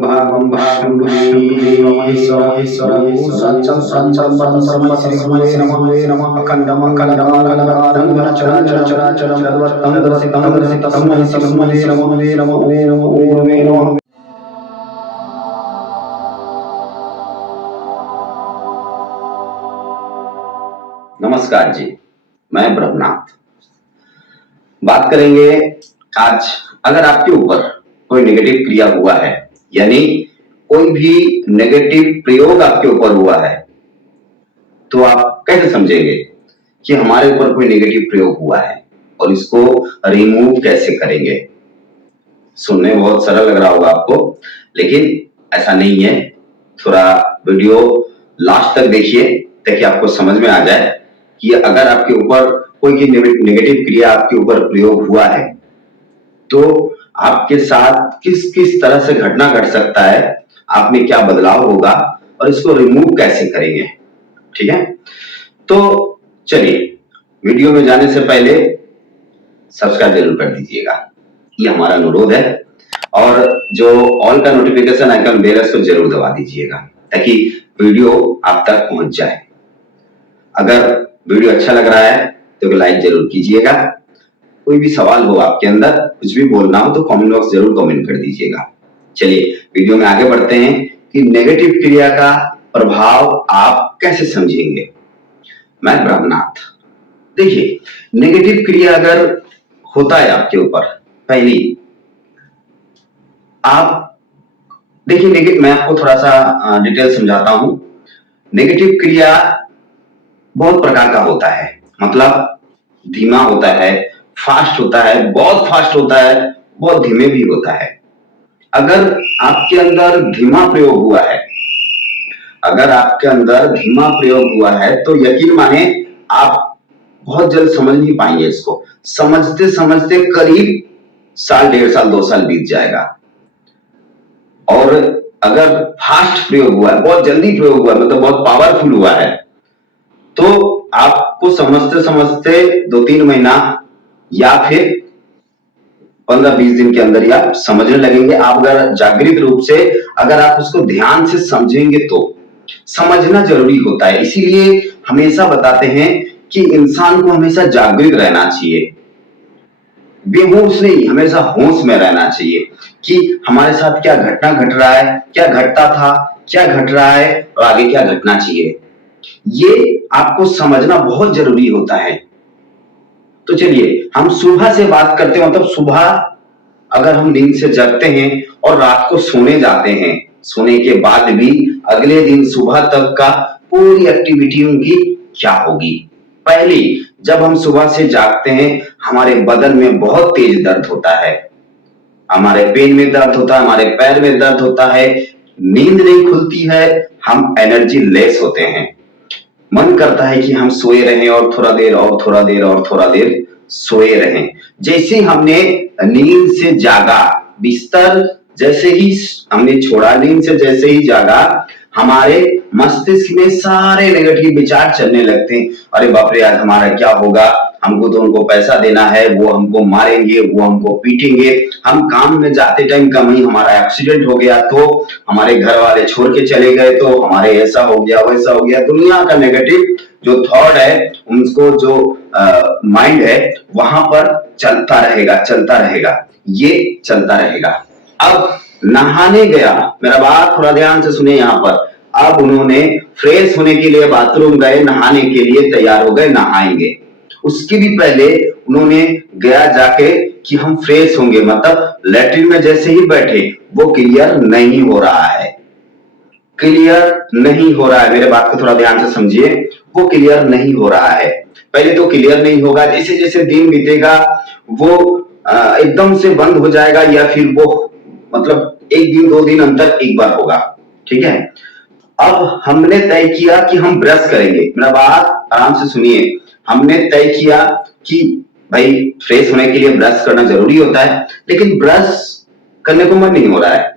भगवं विष्णु महेश्वराय सच्चं सच्चं परमं श्रीगुरुवे नमः अखण्डं अखण्डं चराचरं तद्वत्तं दर्शितं तस्मै नमः ओम नमः। नमस्कार जी, मैं ब्रह्मनाथ बात करेंगे आज। अगर आपके ऊपर कोई नेगेटिव क्रिया हुआ है, यानी कोई भी नेगेटिव प्रयोग आपके ऊपर हुआ है, तो आप कैसे समझेंगे कि हमारे ऊपर कोई नेगेटिव प्रयोग हुआ है और इसको रिमूव कैसे करेंगे। सुनने में बहुत सरल लग रहा होगा आपको, लेकिन ऐसा नहीं है। थोड़ा वीडियो लास्ट तक देखिए ताकि आपको समझ में आ जाए कि अगर आपके ऊपर कोई नेगेटिव क्रिया आपके ऊपर प्रयोग हुआ है तो आपके साथ किस किस तरह से घटना घट सकता है, आप में क्या बदलाव होगा और इसको रिमूव कैसे करेंगे। ठीक है, तो चलिए वीडियो में जाने से पहले सब्सक्राइब जरूर कर दीजिएगा, ये हमारा अनुरोध है। और जो ऑल का नोटिफिकेशन आइकन बेल है उसको जरूर दबा दीजिएगा ताकि वीडियो आप तक पहुंच जाए। अगर वीडियो अच्छा लग रहा है तो लाइक जरूर कीजिएगा। कोई भी सवाल हो आपके अंदर, कुछ भी बोलना हो तो कमेंट बॉक्स जरूर कमेंट कर दीजिएगा। चलिए वीडियो में आगे बढ़ते हैं कि नेगेटिव क्रिया का प्रभाव आप कैसे समझेंगे। मैं ब्रह्मनाथ। देखिए, नेगेटिव क्रिया अगर होता है आपके ऊपर, पहली आप देखिए, मैं आपको थोड़ा सा डिटेल समझाता हूं। नेगेटिव क्रिया बहुत प्रकार का होता है, मतलब धीमा होता है, फास्ट होता है, बहुत फास्ट होता है, बहुत धीमे भी होता है। अगर आपके अंदर धीमा प्रयोग हुआ है, अगर आपके अंदर धीमा प्रयोग हुआ है तो यकीन माने आप बहुत जल्द समझ नहीं पाएंगे। इसको समझते समझते करीब साल, 1.5 साल, 2 साल बीत जाएगा। और अगर फास्ट प्रयोग हुआ है, बहुत जल्दी प्रयोग हुआ है, मतलब बहुत पावरफुल हुआ है, तो आपको समझते समझते 2-3 महीना या फिर 15-20 दिन के अंदर ही आप समझने लगेंगे। आप अगर जागृत रूप से अगर आप उसको ध्यान से समझेंगे तो समझना जरूरी होता है। इसीलिए हमेशा बताते हैं कि इंसान को हमेशा जागृत रहना चाहिए, बेहोश नहीं, हमेशा होश में रहना चाहिए कि हमारे साथ क्या घटना घट रहा है, क्या घटता था, क्या घट रहा है और आगे क्या घटना चाहिए। ये आपको समझना बहुत जरूरी होता है। तो चलिए हम सुबह से बात करते हैं। मतलब सुबह अगर हम नींद से जगते हैं और रात को सोने जाते हैं, सोने के बाद भी अगले दिन सुबह तक का पूरी एक्टिविटी उनकी क्या होगी। पहली, जब हम सुबह से जागते हैं हमारे बदन में बहुत तेज दर्द होता है, हमारे पेन में दर्द होता है, हमारे पैर में दर्द होता है, नींद नहीं खुलती है, हम एनर्जी लेस होते हैं, मन करता है कि हम सोए रहें और थोड़ा देर और थोड़ा देर और थोड़ा देर सोए रहें। जैसे हमने नींद से जागा, बिस्तर जैसे ही हमने छोड़ा, नींद से जैसे ही जागा, हमारे मस्तिष्क में सारे नेगेटिव विचार चलने लगते हैं। अरे बाप रे, आज हमारा क्या होगा, हमको तो उनको पैसा देना है, वो हमको मारेंगे, वो हमको पीटेंगे, हम काम में जाते टाइम कहीं हमारा एक्सीडेंट हो गया तो, हमारे घर वाले छोड़ के चले गए तो, हमारे ऐसा हो गया वैसा हो गया। दुनिया का नेगेटिव जो थॉट है, उनको जो माइंड है वहां पर चलता रहेगा, ये चलता रहेगा। अब नहाने गया, मेरा बात थोड़ा ध्यान से सुने यहाँ पर। अब उन्होंने फ्रेश होने के लिए बाथरूम गए, नहाने के लिए तैयार हो गए, नहाएंगे। उसके भी पहले उन्होंने गया जाके कि हम फ्रेश होंगे, मतलब लेटरिन में जैसे ही बैठे, वो क्लियर नहीं हो रहा है, क्लियर नहीं हो रहा है। मेरे बात को थोड़ा ध्यान से समझिए, वो क्लियर नहीं हो रहा है। पहले तो क्लियर नहीं होगा, जैसे जैसे दिन बीतेगा वो एकदम से बंद हो जाएगा, या फिर वो मतलब 1 दिन 2 दिन अंतर एक बार होगा। ठीक है, अब हमने तय किया कि हम ब्रश करेंगे। मेरा बात आराम से सुनिए। हमने तय किया कि भाई फ्रेश होने के लिए ब्रश करना जरूरी होता है, लेकिन ब्रश करने को मन नहीं हो रहा है,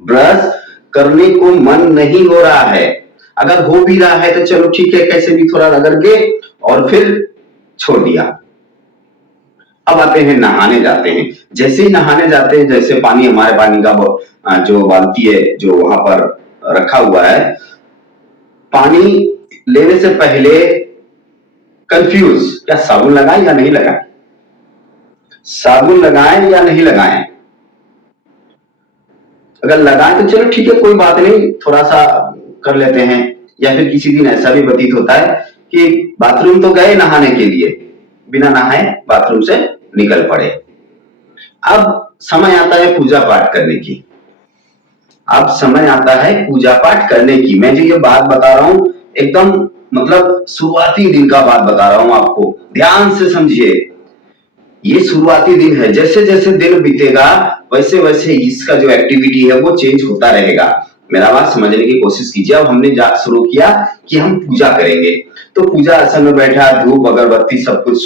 ब्रश करने को मन नहीं हो रहा है। अगर हो भी रहा है तो चलो ठीक है, कैसे भी थोड़ा रगड़ के और फिर छोड़ दिया। अब आते हैं नहाने जाते हैं। जैसे ही नहाने जाते हैं, जैसे पानी हमारे पानी का जो बाल्टी है जो वहां पर रखा हुआ है, पानी लेने से पहले कंफ्यूज, क्या साबुन लगाएं या नहीं लगाएं, साबुन लगाएं या नहीं लगाएं। अगर लगाएं तो चलो ठीक है, कोई बात नहीं, थोड़ा सा कर लेते हैं। या फिर किसी दिन ऐसा भी व्यतीत होता है कि बाथरूम तो गए नहाने के लिए, बिना नहाए बाथरूम से निकल पड़े। अब समय आता है पूजा पाठ करने की। अब समय आता है पूजा पाठ करने की। मैं जो ये बात बता रहा हूं एकदम मतलब शुरुआती दिन का बात बता रहा हूं आपको, ध्यान से समझिए। ये शुरुआती दिन है, जैसे जैसे दिन बीतेगा वैसे वैसे इसका जो एक्टिविटी है वो चेंज होता रहेगा। मेरा बात समझने की कोशिश कीजिए। अब हमने शुरू किया कि हम पूजा करेंगे, तो पूजा आसन में बैठा, धूप अगरबत्ती सब कुछ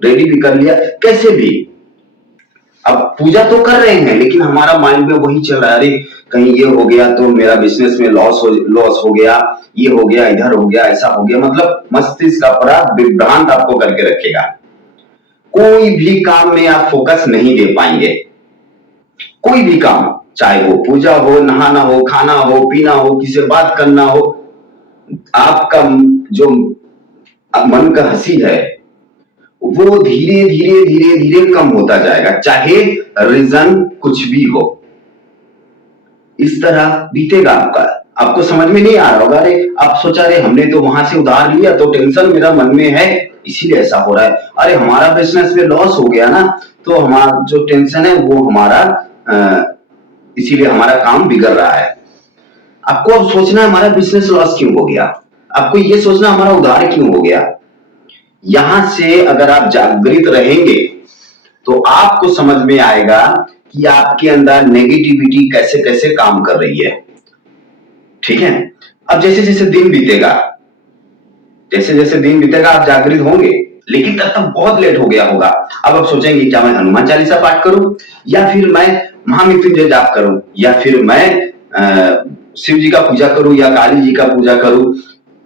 रेडी भी कर लिया, कैसे भी। अब पूजा तो कर रहे हैं लेकिन हमारा माइंड में वही चल रहा है, अरे कहीं ये हो गया तो मेरा बिजनेस में लॉस हो गया, ये हो गया, इधर हो गया, ऐसा हो गया। मतलब मस्तिष्क का पूरा विभ्रांत आपको करके रखेगा। कोई भी काम में आप फोकस नहीं दे पाएंगे। कोई भी काम, चाहे वो पूजा हो, नहाना हो, खाना हो, पीना हो, किसी से बात करना हो, आपका जो मन का हंसी है वो धीरे धीरे धीरे धीरे कम होता जाएगा, चाहे रीजन कुछ भी हो। इस तरह बीतेगा आपका। आपको समझ में नहीं आ रहा होगा, अरे आप सोचा रहे हमने तो वहां से उधार लिया तो टेंशन मेरा मन में है इसीलिए ऐसा हो रहा है। अरे हमारा बिजनेस में लॉस हो गया ना, तो हमारा जो टेंशन है वो हमारा इसीलिए हमारा काम बिगड़ रहा है। आपको अब सोचना हमारा बिजनेस लॉस क्यों हो गया, आपको ये सोचना हमारा उधार क्यों हो गया। यहां से अगर आप जागृत रहेंगे तो आपको समझ में आएगा कि आपके अंदर नेगेटिविटी कैसे कैसे काम कर रही है। ठीक है, अब जैसे जैसे दिन बीतेगा, जैसे जैसे दिन बीतेगा आप जागृत होंगे, लेकिन तब तक बहुत लेट हो गया होगा। अब आप सोचेंगे क्या मैं हनुमान चालीसा पाठ करूं, या फिर मैं महामृत्युंजय जाप करूं, या फिर मैं शिव जी का पूजा करूं या काली जी का पूजा करूं।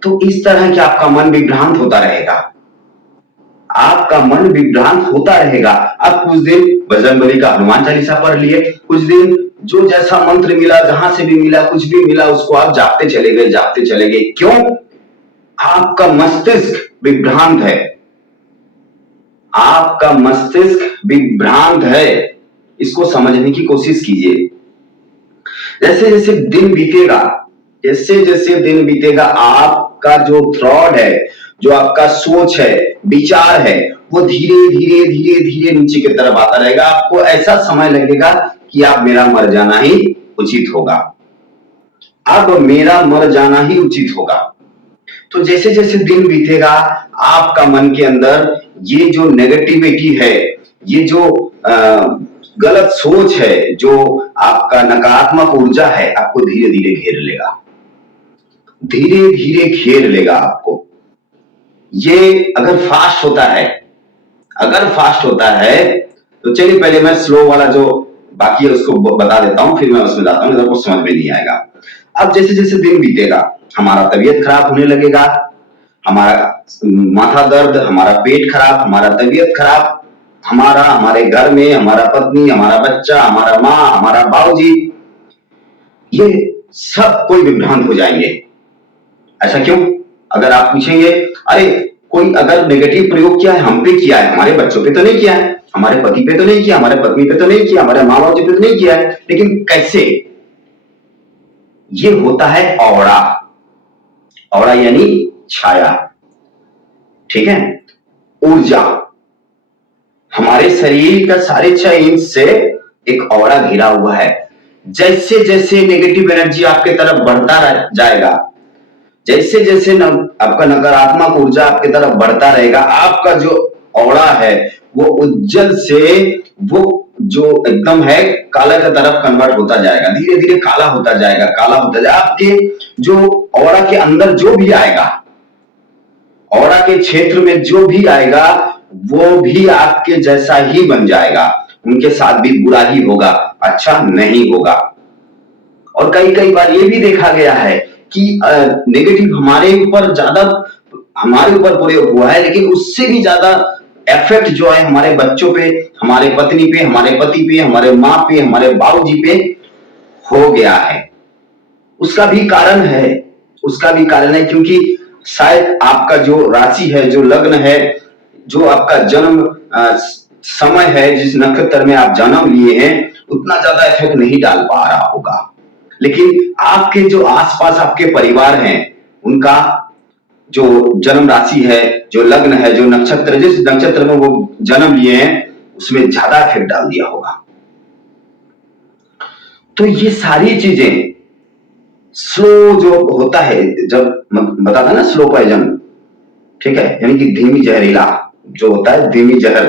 तो इस तरह कि आपका मन विभ्रांत होता रहेगा, आपका मन विभ्रांत होता रहेगा। अब कुछ दिन बजरंगबली का हनुमान चालीसा पढ़ लिए, कुछ दिन जो जैसा मंत्र मिला, जहां से भी मिला, कुछ भी मिला उसको आप जापते चले गए, जापते चले गए। क्यों? आपका मस्तिष्क विभ्रांत है, आपका मस्तिष्क विभ्रांत है। इसको समझने की कोशिश कीजिए। जैसे जैसे दिन बीतेगा, जैसे जैसे दिन बीतेगा, आपका जो थॉट है, जो आपका सोच है, विचार है, वो धीरे धीरे धीरे धीरे नीचे की तरफ आता रहेगा। आपको ऐसा समय लगेगा कि आप मेरा मर जाना ही उचित होगा, अब मेरा मर जाना ही उचित होगा। तो जैसे जैसे दिन बीतेगा आपका मन के अंदर ये जो नेगेटिविटी है, ये जो गलत सोच है, जो आपका नकारात्मक ऊर्जा है, आपको धीरे धीरे घेर लेगा, धीरे धीरे घेर लेगा आपको। ये अगर फास्ट होता है, अगर फास्ट होता है तो चलिए पहले मैं स्लो वाला जो बाकी है उसको बता देता हूं, फिर मैं उसमें जाता हूं, कुछ समझ में नहीं आएगा। अब जैसे जैसे दिन बीतेगा हमारा तबीयत खराब होने लगेगा, हमारा माथा दर्द, हमारा पेट खराब, हमारा तबीयत खराब, हमारे घर में हमारा पत्नी, हमारा बच्चा, हमारा माँ, हमारा बाबूजी, ये सब कोई विभ्रांत हो जाएंगे। ऐसा क्यों? अगर आप पूछेंगे अरे कोई अगर नेगेटिव प्रयोग किया है, हम पे किया है, हमारे बच्चों पे तो नहीं किया है, हमारे पति पे तो नहीं किया, हमारे पत्नी पे तो नहीं किया, हमारे माँ बाप पे तो नहीं किया है, लेकिन कैसे? ये होता है औरा। औरा यानी छाया। ठीक है, ऊर्जा। हमारे शरीर का 6.5 इंच से एक औरा घिरा हुआ है। जैसे जैसे नेगेटिव एनर्जी आपके तरफ बढ़ता जाएगा, जैसे जैसे आपका नकारात्मक ऊर्जा आपके तरफ बढ़ता रहेगा, आपका जो औरा है वो उज्जवल से वो जो एकदम है काला की तरफ कन्वर्ट होता जाएगा, धीरे धीरे काला होता जाएगा, काला होता जाएगा। आपके जो औरा के अंदर जो भी आएगा, औरा के क्षेत्र में जो भी आएगा वो भी आपके जैसा ही बन जाएगा, उनके साथ भी बुरा ही होगा, अच्छा नहीं होगा। और कई कई बार ये भी देखा गया है कि नेगेटिव हमारे ऊपर ज्यादा, हमारे ऊपर प्रयोग हुआ है, लेकिन उससे भी ज्यादा इफेक्ट जो है हमारे बच्चों पे, हमारे पत्नी पे, हमारे पति पे, हमारे माँ पे, हमारे बाबूजी पे हो गया है। उसका भी कारण है, उसका भी कारण है क्योंकि शायद आपका जो राशि है, जो लग्न है, जो आपका जन्म समय है, जिस नक्षत्र में आप जन्म लिए हैं, उतना ज्यादा इफेक्ट नहीं डाल पा रहा होगा। लेकिन आपके जो आसपास आपके परिवार हैं, उनका जो जन्म राशि है, जो लग्न है, जो नक्षत्र, जिस नक्षत्र में वो जन्म लिए हैं, उसमें ज्यादा इफेक्ट डाल दिया होगा। तो ये सारी चीजें स्लो जो होता है, जब बताता ना स्लो पॉइजन, ठीक है, यानी कि धीमी जहरीला जो होता है, धीमी जहर,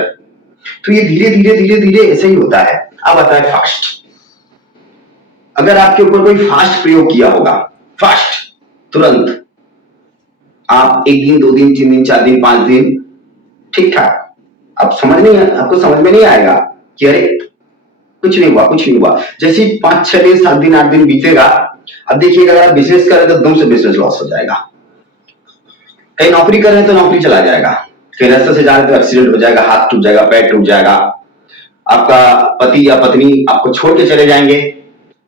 तो ये धीरे धीरे धीरे धीरे ऐसे ही होता है। अब आता है फास्ट। अगर आपके ऊपर कोई फास्ट प्रयोग किया होगा, फास्ट तुरंत, आप 1 दिन 2 दिन 3 दिन 4 दिन 5 दिन ठीक ठाक, आपको समझ में नहीं आएगा कि अरे कुछ नहीं हुआ, कुछ नहीं हुआ। जैसे 5 6 दिन 7 दिन 8 दिन बीतेगा, अब देखिएगा अगर आप बिजनेस कर रहे हैं तो एकदम से बिजनेस लॉस हो जाएगा। कहीं नौकरी कर रहे हैं तो नौकरी चला जाएगा, कहीं रास्ते से जा रहे तो एक्सीडेंट हो जाएगा, हाथ टूट जाएगा, पैर टूट जाएगा, आपका पति या पत्नी आपको छोड़ के चले जाएंगे,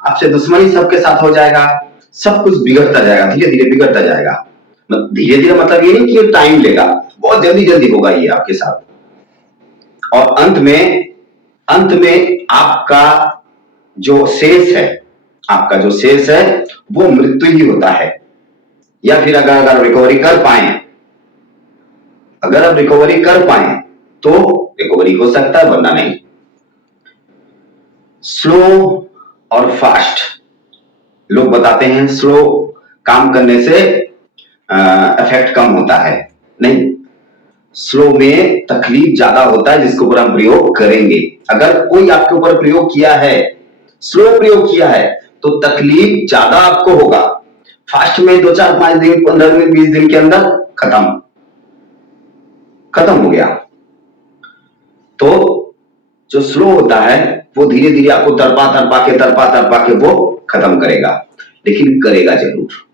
आपसे दुश्मनी सबके साथ हो जाएगा, सब कुछ बिगड़ता जाएगा, धीरे धीरे बिगड़ता जाएगा। धीरे धीरे मतलब ये नहीं कि टाइम लेगा, बहुत जल्दी जल्दी होगा ये आपके साथ। और अंत में आपका जो शेष है, आपका जो शेष है वो मृत्यु ही होता है। या फिर अगर रिकवरी कर पाए, अगर आप रिकवरी कर पाए तो रिकवरी हो सकता है, वरना नहीं। स्लो और फास्ट, लोग बताते हैं स्लो काम करने से इफेक्ट कम होता है, नहीं, स्लो में तकलीफ ज्यादा होता है जिसके ऊपर हम प्रयोग करेंगे। अगर कोई आपके ऊपर प्रयोग किया है, स्लो प्रयोग किया है, तो तकलीफ ज्यादा आपको होगा। फास्ट में 2 4 5 दिन 15 दिन 20 दिन के अंदर खत्म हो गया। तो जो स्लो होता है वो धीरे धीरे आपको तरपा के वो खत्म करेगा, लेकिन करेगा जरूर।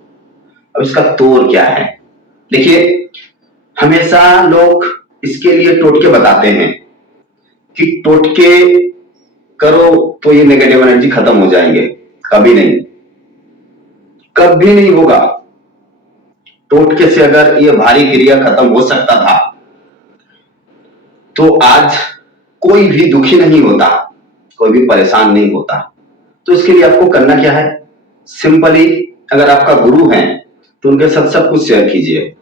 अब इसका तोड़ क्या है? देखिए, हमेशा लोग इसके लिए टोटके बताते हैं कि टोटके करो तो ये नेगेटिव एनर्जी खत्म हो जाएंगे। कभी नहीं, कभी नहीं होगा। टोटके से अगर ये भारी क्रिया खत्म हो सकता था तो आज कोई भी दुखी नहीं होता, कोई भी परेशान नहीं होता। तो इसके लिए आपको करना क्या है? सिंपली, अगर आपका गुरु है तो उनके साथ सब कुछ शेयर कीजिए।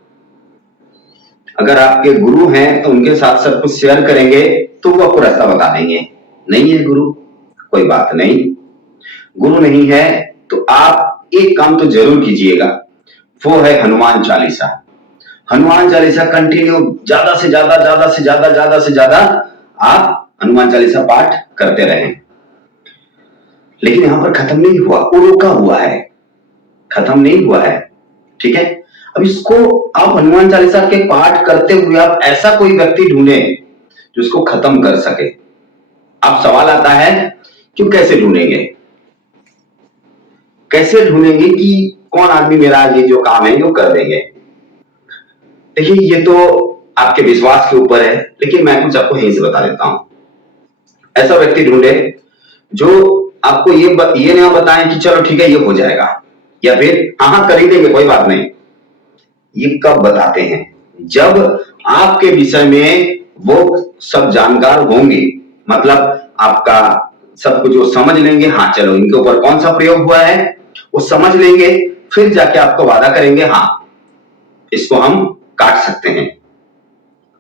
अगर आपके गुरु हैं तो उनके साथ सब कुछ शेयर करेंगे तो वो आपको रास्ता बता देंगे। नहीं है गुरु, कोई बात नहीं। गुरु नहीं है तो आप एक काम तो जरूर कीजिएगा, वो है हनुमान चालीसा। हनुमान चालीसा कंटिन्यू ज्यादा से ज्यादा आप हनुमान चालीसा पाठ करते रहें। लेकिन यहां पर खत्म नहीं हुआ, वो रुका हुआ है, खत्म नहीं हुआ है, ठीक है। अब इसको आप हनुमान चालीसा के पाठ करते हुए आप ऐसा कोई व्यक्ति ढूंढे जो इसको खत्म कर सके। अब सवाल आता है कि कैसे ढूंढेंगे? कैसे ढूंढेंगे कि कौन आदमी मेरा ये जो काम है जो कर देंगे? देखिए, ये तो आपके विश्वास के ऊपर है, लेकिन मैं कुछ आपको यहीं से बता देता हूं। ऐसा व्यक्ति ढूंढे जो आपको ये ना बताएं कि चलो ठीक है ये हो जाएगा, या फिर हाँ कर ही देंगे कोई बात नहीं। ये कब बताते हैं? जब आपके विषय में वो सब जानकार होंगे, मतलब आपका सब कुछ वो समझ लेंगे, हाँ चलो इनके ऊपर कौन सा प्रयोग हुआ है वो समझ लेंगे, फिर जाके आपको वादा करेंगे हाँ इसको हम काट सकते हैं।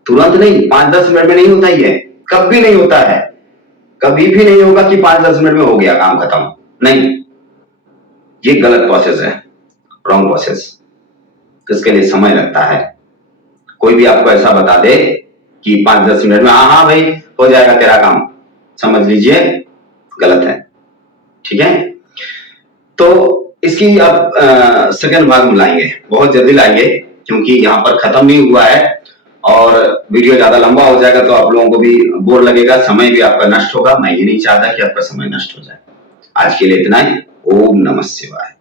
तुरंत नहीं, 5-10 मिनट में नहीं होता ये, कभी नहीं होता है, कभी भी नहीं होगा कि 5-10 मिनट में हो गया काम खत्म, नहीं, ये गलत प्रोसेस है, रॉन्ग प्रोसेस। इसके लिए समय लगता है। कोई भी आपको ऐसा बता दे कि 5-10 मिनट में हाँ भाई हो जाएगा तेरा काम, समझ लीजिए गलत है, ठीक है। तो इसकी अब सेकंड भाग में लाएंगे, बहुत जल्दी लाएंगे, क्योंकि यहाँ पर खत्म नहीं हुआ है और वीडियो ज्यादा लंबा हो जाएगा तो आप लोगों को भी बोर लगेगा, समय भी आपका नष्ट होगा। मैं ये नहीं चाहता कि आपका समय नष्ट हो जाए। आज के लिए इतना ही। ओम नमः शिवाय।